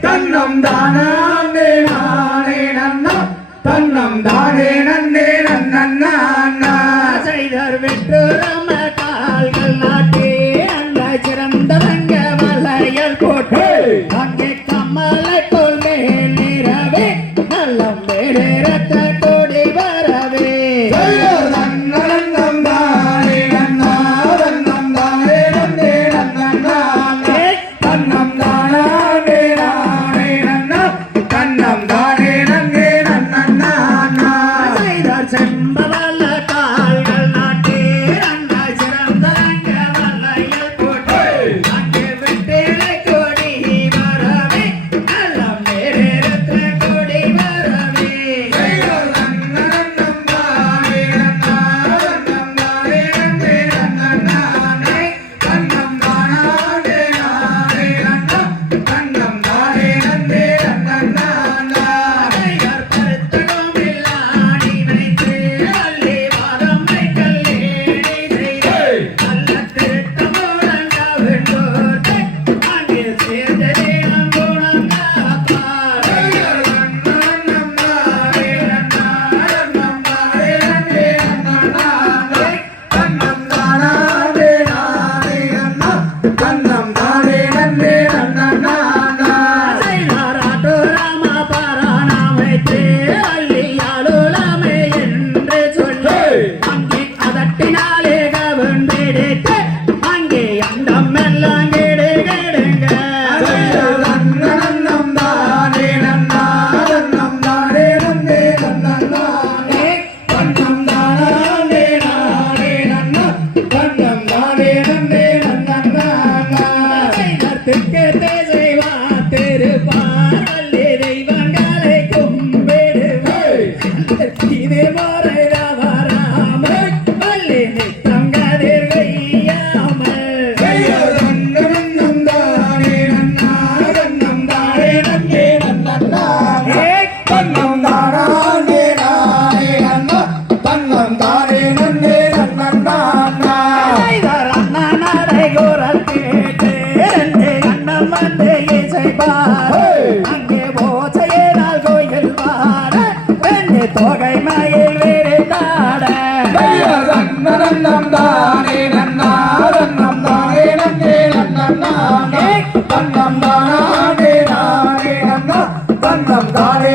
தன்னம் தானே நானே நன்னா. தன்னம் தானே நன்னே நன்னா. செய்தர் வெற்றுரம கால்கள் நாட்டி அந்த சிறந்த ரங்க மலையல் போட்டு. தொகை மயில் விரித்தாட நன்னம் தானே நன்னா தானே நன்னே நன்னானே தன்னம் தானே நானே நன்னா தன்னம் தானே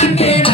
Yeah.